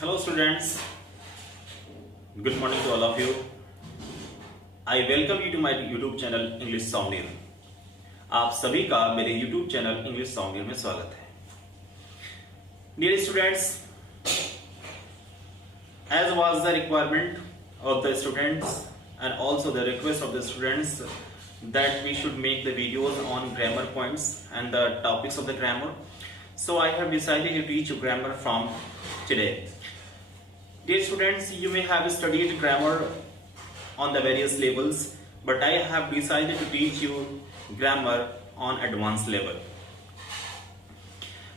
Hello students, good morning to all of you. I welcome you to my YouTube channel English Soundneer. आप सभी का मेरे YouTube channel English Soundneer में स्वागत है. Dear students, as was the requirement of the students and also the request of the students that we should make the videos on grammar points and the topics of the grammar, so I have decided to teach you grammar from today. Dear students, you may have studied grammar on the various levels, but I have decided to teach you grammar on advanced level.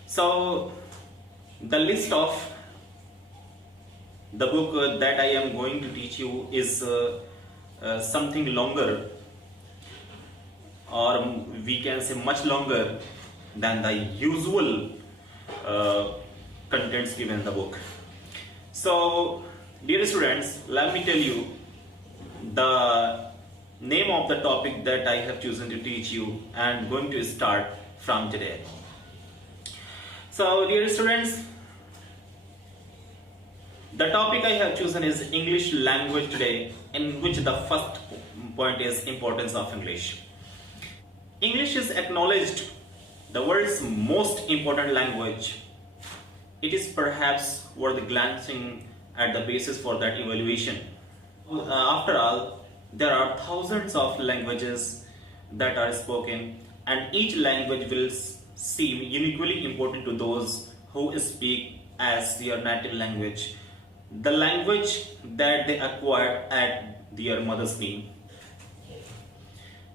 So the list of the book that I am going to teach you is something longer, or we can say much longer than the usual contents given in the book. So dear students, let me tell you the name of the topic that I have chosen to teach you and going to start from today. So dear students, the topic I have chosen is English language today, in which the first point is importance of English. English is acknowledged the world's most important language. It is perhaps worth glancing at the basis for that evaluation. After all, there are thousands of languages that are spoken, and each language will seem uniquely important to those who speak as their native language, the language that they acquired at their mother's knee.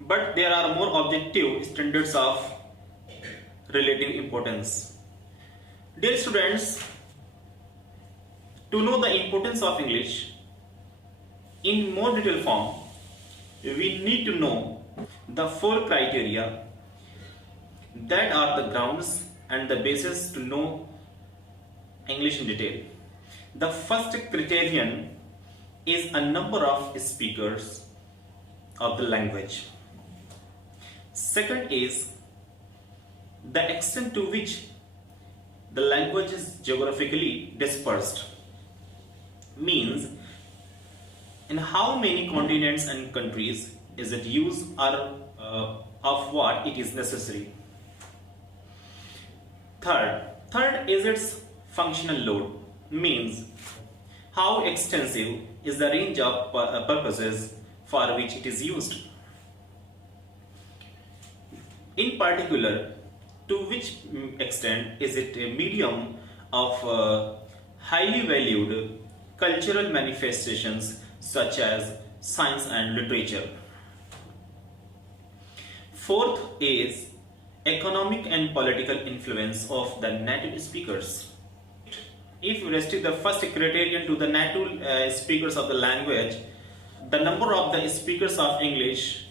But there are more objective standards of relative importance. Dear students, to know the importance of English in more detailed form, we need to know the four criteria that are the grounds and the basis to know English in detail. The first criterion is a number of speakers of the language. Second is the extent to which the language is geographically dispersed, means in how many continents and countries is it used, or of what it is necessary. Third is its functional load, means how extensive is the range of purposes for which it is used. In particular, to which extent is it a medium of highly valued cultural manifestations such as science and literature. Fourth is economic and political influence of the native speakers. If we restrict the first criterion to the native speakers of the language, the number of the speakers of English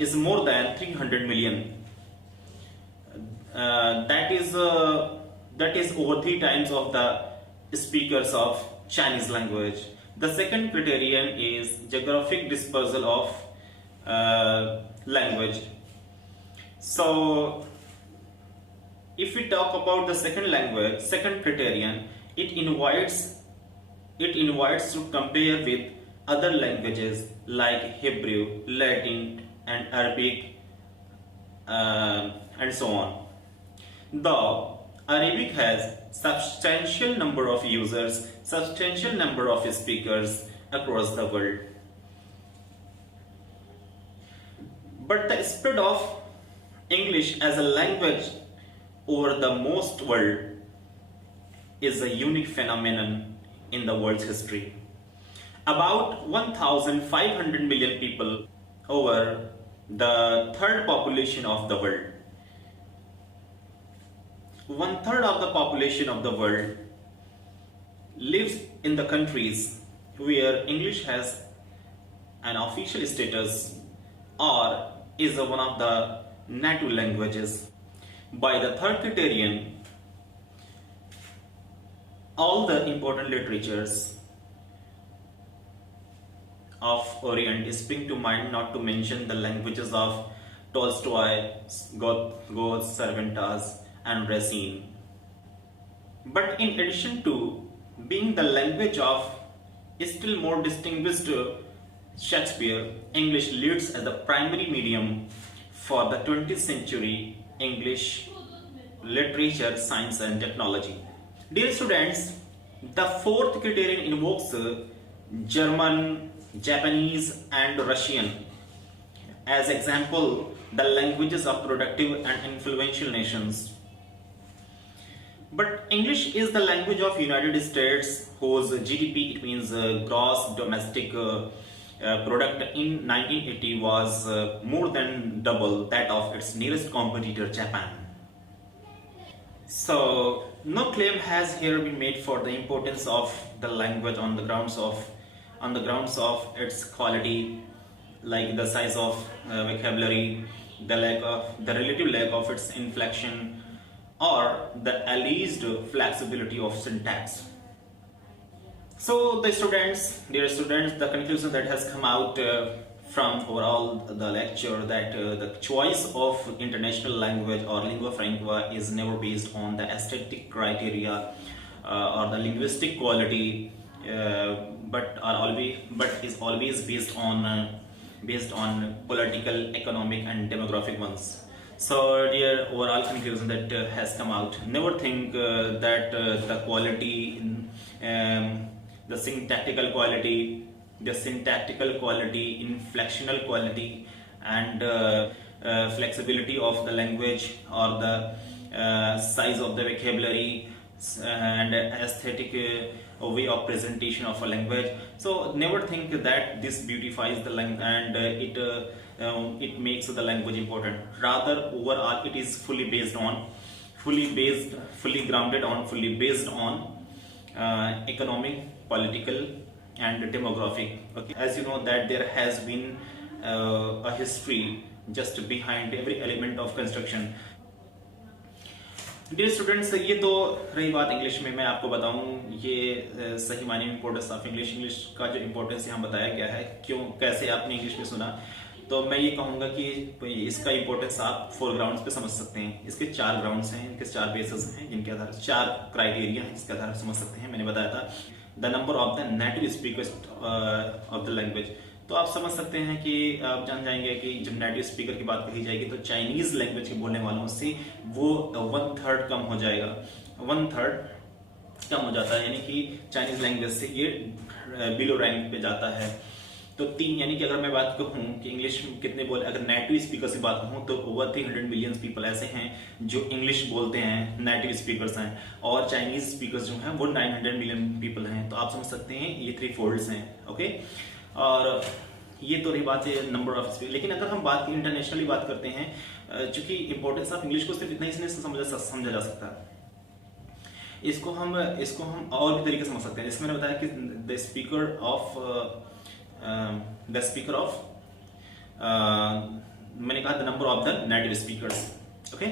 is more than 300 million. That is over 3 times of the speakers of Chinese language. The second criterion is geographic dispersal of language. So if we talk about the second criterion, it invites to compare with other languages like Hebrew, Latin and Arabic and so on. Though Arabic has substantial number of users, substantial number of speakers across the world, but the spread of English as a language over the most world is a unique phenomenon in the world's history. About 1,500 million people, over the third population of the world. 1/3 of the population of the world lives in the countries where English has an official status or is one of the native languages. By the third criterion, all the important literatures of Orient spring to mind, not to mention the languages of Tolstoy, Goethe, Cervantes and Racine. But in addition to Being the language of still more distinguished Shakespeare, English leads as the primary medium for the 20th century English literature, science, and technology. Dear students, the fourth criterion invokes German, Japanese, and Russian as example the languages of productive and influential nations. But English is the language of United States, whose GDP, it means gross domestic product, in 1980 was more than double that of its nearest competitor, Japan. So no claim has here been made for the importance of the language on the grounds of its quality, like the size of vocabulary, the relative lack of its inflection, or the alleged flexibility of syntax. So dear students, the conclusion that has come out from overall the lecture, that the choice of international language or lingua franca is never based on the aesthetic criteria or the linguistic quality, but is always based on political, economic, and demographic ones. So dear, overall conclusion that has come out, never think that the quality, the syntactical quality, inflectional quality, and flexibility of the language, or the size of the vocabulary, and aesthetic way of presentation of a language. So never think that this beautifies the language and it makes the language important. Rather, overall, it is fully based on economic, political, and demographic. Okay, as you know that there has been a history just behind every element of construction. Dear students, ये तो रही बात English में। मैं आपको बताऊं ये सही मायने में इंपॉर्टेंस ऑफ इंग्लिश का जो इंपॉर्टेंस यहाँ बताया गया है, क्यों कैसे आपने इंग्लिश में सुना, तो मैं ये कहूँगा कि इसका इंपॉर्टेंस आप 4 ग्राउंड्स पे समझ सकते हैं। इसके 4 ग्राउंड्स हैं, इनके 4 बेसिस हैं, जिनके आधार 4 क्राइटेरिया हैं जिसके आधार पर समझ सकते हैं। मैंने बताया था the number of the native speakers of the language. तो आप समझ सकते हैं कि आप जान जाएंगे कि जब नेटिव स्पीकर की बात कही जाएगी तो चाइनीज लैंग्वेज के बोलने वालों से वो 1/3 कम हो जाएगा, 1/3 कम हो जाता है, यानी कि चाइनीज लैंग्वेज से ये बिलो रैंक पे जाता है। तो 3, यानी कि अगर मैं बात कहूँ कि इंग्लिश कितने बोले, अगर नेटिव स्पीकर से बात कहूँ तो ओवर 300 मिलियन पीपल ऐसे हैं जो इंग्लिश बोलते हैं, नेटिव स्पीकर्स हैं, और चाइनीज स्पीकर्स जो हैं वो 900 मिलियन पीपल हैं। तो आप समझ सकते हैं ये 3 फोल्ड्स हैं। ओके, और ये तो रही बात है नंबर ऑफ स्पीकर। लेकिन अगर हम बात इंटरनेशनली बात करते हैं, चूंकि इंपॉर्टेंस ऑफ इंग्लिश को सिर्फ इतना ही समझा जा सकता है, इसको हम और भी तरीके से समझ सकते हैं। जैसे मैंने बताया कि द स्पीकर ऑफ मैंने कहा the number of the native speakers. Okay,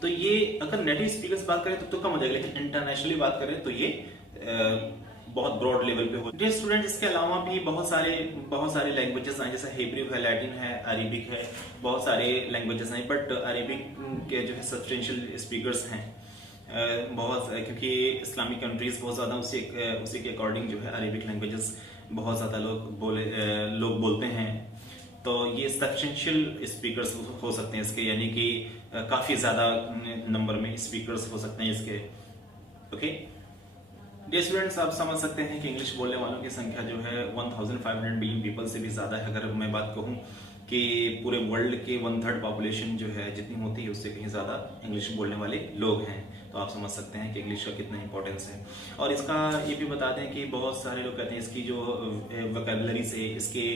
तो ये अगर नेटिव स्पीकर्स बात करें तो कम हो जाएगा, लेकिन इंटरनेशनली बात करें तो ये बहुत ब्रॉड लेवल पे हो। डियर स्टूडेंट, इसके अलावा भी बहुत सारे लैंग्वेजेस हैं, जैसे हिब्रू है, लैटिन है, अरेबिक है, बहुत सारे लैंग्वेजेस हैं। बट अरेबिक के जो है सब्सटेंशियल स्पीकर्स हैं बहुत, क्योंकि इस्लामिक कंट्रीज बहुत ज़्यादा उसी के अकॉर्डिंग जो है अरेबिक लैंग्वेजेस बहुत ज़्यादा लोग बोलते हैं। तो ये सब्सटेंशियल स्पीकर्स हो सकते हैं इसके, यानी कि काफ़ी ज़्यादा नंबर में स्पीकर्स हो सकते हैं इसके। ओके डियर स्टूडेंट्स, आप समझ सकते हैं कि इंग्लिश बोलने वालों की संख्या जो है 1500 बिलियन पीपल से भी ज़्यादा है। अगर मैं बात कहूँ कि पूरे वर्ल्ड के 1/3 पॉपुलेशन जो है जितनी होती है उससे कहीं ज़्यादा इंग्लिश बोलने वाले लोग हैं। तो आप समझ सकते हैं कि इंग्लिश का कितना इंपॉर्टेंस है। और इसका ये भी बता दें कि बहुत सारे लोग कहते हैं इसकी जो वोकैबुलरी से, इसके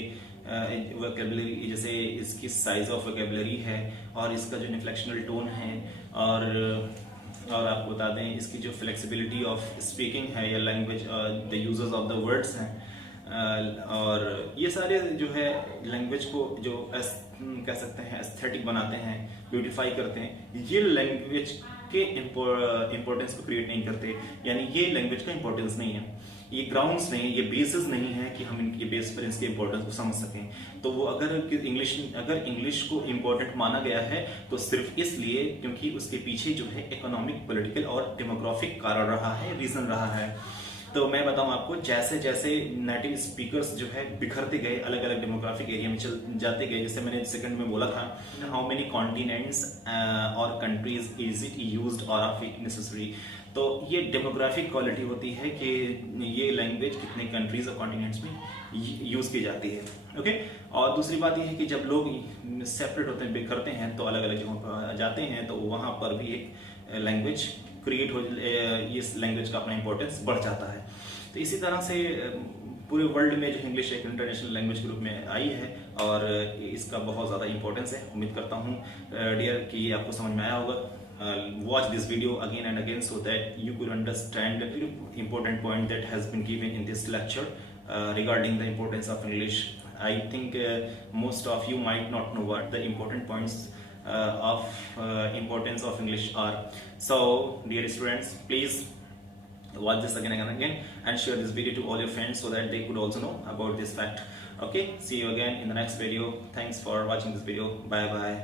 वोकैबुलरी जैसे इसकी साइज ऑफ वोकैबुलरी है और इसका जो इन्फ्लेक्शनल टोन है, और आपको बता दें इसकी जो फ्लेक्सिबिलिटी ऑफ स्पीकिंग है या language, the users of the words हैं, और ये सारे जो है लैंग्वेज को जो कह सकते हैं एस्थेटिक बनाते हैं, ब्यूटिफाई करते हैं। ये लैंग्वेज के इम्पोर्टेंस को क्रिएट नहीं करते, यानी ये लैंग्वेज का इम्पोर्टेंस नहीं है, ये ग्राउंड्स नहीं, ये बेसिस नहीं है कि हम इनके बेस पर इसके इम्पोर्टेंस को समझ सकें। तो वो अगर इंग्लिश को इम्पोर्टेंट माना गया है तो सिर्फ इसलिए क्योंकि उसके पीछे जो है इकोनॉमिक, पॉलिटिकल और डेमोग्राफिक कारण रहा है, रीजन रहा है। तो मैं बताऊं आपको, जैसे जैसे नेटिव स्पीकर्स जो है बिखरते गए, अलग अलग डेमोग्राफिक एरिया में चल जाते गए, जैसे मैंने सेकंड में बोला था, हाउ मेनी कॉन्टिनेंट्स और कंट्रीज इज इट यूज्ड और आर इट नेसेसरी। तो ये डेमोग्राफिक क्वालिटी होती है कि ये लैंग्वेज कितने कंट्रीज और कॉन्टिनेंट्स में यूज की जाती है। ओके, और दूसरी बात यह है कि जब लोग सेपरेट होते हैं, बिखरते हैं, तो अलग अलग जगहों पर जाते हैं, तो वहां पर भी एक लैंग्वेज क्रिएट हो, इस लैंग्वेज का अपना इंपॉर्टेंस बढ़ जाता है। तो इसी तरह से पूरे वर्ल्ड में जो इंग्लिश एक इंटरनेशनल लैंग्वेज के रूप में आई है और इसका बहुत ज़्यादा इंपॉर्टेंस है। उम्मीद करता हूँ डियर कि आपको समझ में आया होगा। Watch this video again and again so that you could understand the important point that has been given in this lecture regarding the importance of English. I think most of you might not know what the important points of importance of English are. So dear students, please watch this again and again and share this video to all your friends so that they could also know about this fact. Okay, see you again in the next video. Thanks for watching this video. Bye bye.